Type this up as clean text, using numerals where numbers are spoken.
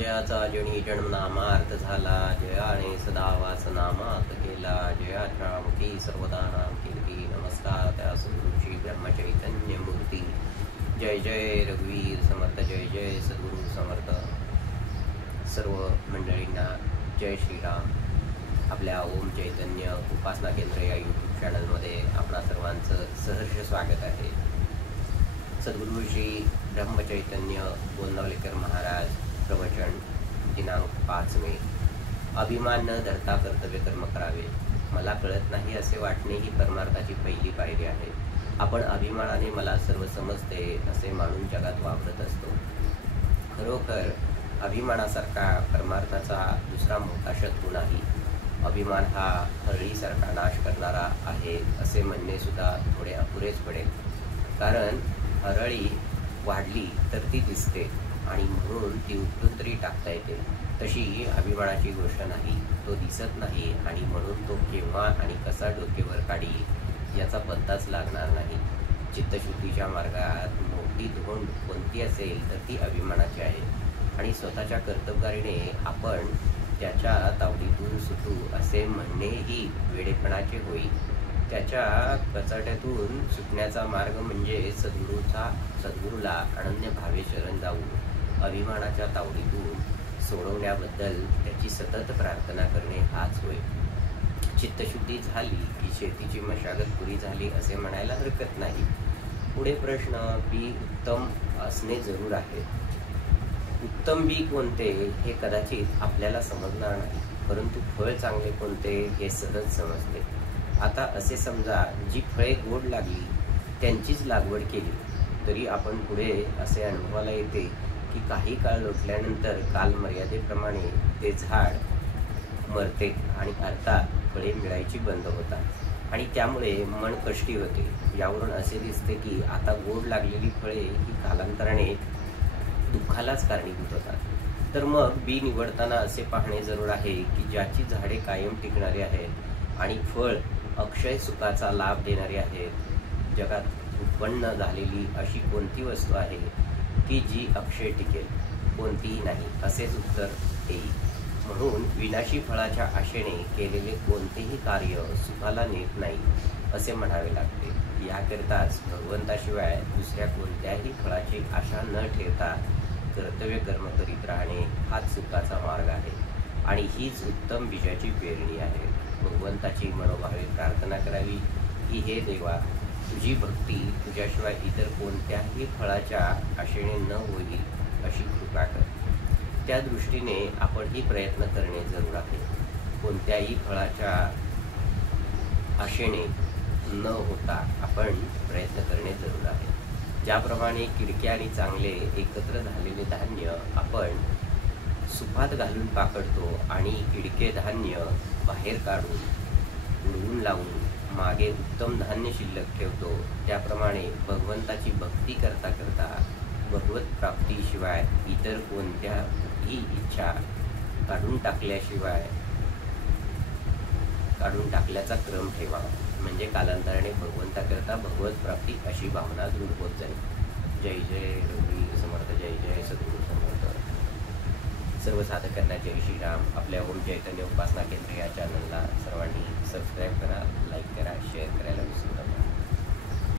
जयाचा जणी जन्मनामार्थ झाला, जयाने सदा वासनामात केला, जयाच्या मुखी सर्वदा नाम कीर्ती. नमस्कार त्या सद्गुरूची ब्रह्मचैतन्य मूर्ती. जय जय रघुवीर समर्थ, जय जय सद्गुरू समर्थ. सर्व मंडळींना जय श्रीराम. आपल्या ओम चैतन्य उपासना केंद्र या यूट्यूब चॅनलमध्ये आपणा सर्वांचं सहर्ष स्वागत आहे. सद्गुरू श्री ब्रह्मचैतन्य गोंदवलेकर महाराज प्रवचन दिनांक 5 मे. अभिमान न धरता कर्तव्य कर्म करावे. मला कळत नाही असे वाटणे ही परमार्थाची पहिली पायरी आहे. आपण अभिमानाने मला सर्व समजते असे मानून जगात वावरत असतो. खरोखर अभिमानासारखा परमार्थाचा दुसरा मोठा शत्रू नाही. अभिमान हा हरळीसारखा नाश करणारा आहे असे म्हणणे सुद्धा थोडे अपुरेच पडेल. कारण हरळी वाढली तर ती दिसते आणि म्हणून ती उपटून तरी टाकता येते. तशी ही अभिमानाची गोष्ट नाही. तो दिसत नाही आणि म्हणून तो केव्हा आणि कसा डोकेवर काढी याचा पत्ताच लागणार नाही. चित्तशुद्धीच्या मार्गात मोठी धोंड कोणती असेल तर ती अभिमानाची आहे. आणि स्वतःच्या कर्तबगारीने आपण त्याच्या तावडीतून सुटू असे म्हणणेही वेडेपणाचे होईल. त्याच्या कचाट्यातून सुटण्याचा मार्ग म्हणजे सद्गुरूला अनन्य भावे शरण जाऊन अभिमानाच्या तावडीतून सोडवण्याबद्दल त्याची सतत प्रार्थना करणे हाच होय. चित्तशुद्धी झाली की शेतीची मशागत पुरी झाली असे म्हणायला हरकत नाही. पुढे प्रश्न बी उत्तम असणे जरूर आहे. उत्तम बी कोणते हे कदाचित आपल्याला समजणार नाही, परंतु फळ चांगले कोणते हे सहज समजते. आता असे समजा जी फळे गोड लागली त्यांचीच लागवड केली तरी आपण पुढे असे अनुभवाला येते की काही काळ लोटल्यानंतर कालमर्यादेप्रमाणे ते झाड मरते आणि अर्थात फळे मिळायची बंद होतात आणि त्यामुळे मन कष्टी होते. यावरून असे दिसते की आता गोड लागलेली फळे ही कालांतराने दुःखालाच कारणीभूत होतात. तर मग बी निवडताना असे पाहणे जरूर आहे की ज्याची झाडे कायम टिकणारी आहेत आणि फळ अक्षय सुखाचा लाभ देणारी आहेत. जगात उत्पन्न झालेली अशी कोणती वस्तू आहे की जी अक्षय टिकेल? कोणतीही नाही असेच उत्तर येईल. म्हणून विनाशी फळाच्या आशेने केलेले कोणतेही कार्य सुखाला नेत नाही असे म्हणावे लागते. याकरताच भगवंताशिवाय दुसऱ्या कोणत्याही फळाची आशा न ठेवता कर्तव्य कर्म करीत राहणे हाच सुखाचा मार्ग आहे आणि हीच उत्तम बीजाची पेरणी आहे. भगवंताची मनोभावे प्रार्थना करावी की हे देवा, तुझी भक्ती तुझ्याशिवाय इतर कोणत्याही फळाच्या आशेने न होईल अशी कृपा कर. त्या दृष्टीने आपणही प्रयत्न करणे जरूर आहे. कोणत्याही फळाच्या आशेने न होता आपण प्रयत्न करणे जरूर आहे. ज्याप्रमाणे किडके आणि चांगले एकत्र झालेले धान्य आपण सुपात घालून पाकडतो आणि किडके धान्य बाहेर काढून उडवून लावून मागे उत्तम धान्य शिल्लक ठेवतो, त्याप्रमाणे भगवंताची भक्ती करता करता भगवत प्राप्तीशिवाय इतर कोणत्याही इच्छा काढून टाकल्याचा क्रम ठेवा. म्हणजे कालांतराने भगवंताकरता भगवत प्राप्ती अशी भावना दृढ होत जाईल. जय जय रघुवीर समर्थ, जय जय सद्गुरू समर्थ. सर्व साधकांना जय श्रीराम. आपल्या ओम चैतन्य उपासना केंद्र या चॅनलला सर्वांनी सबस्क्राईब करा, लाईक करा, शेअर करायला विसरू नका.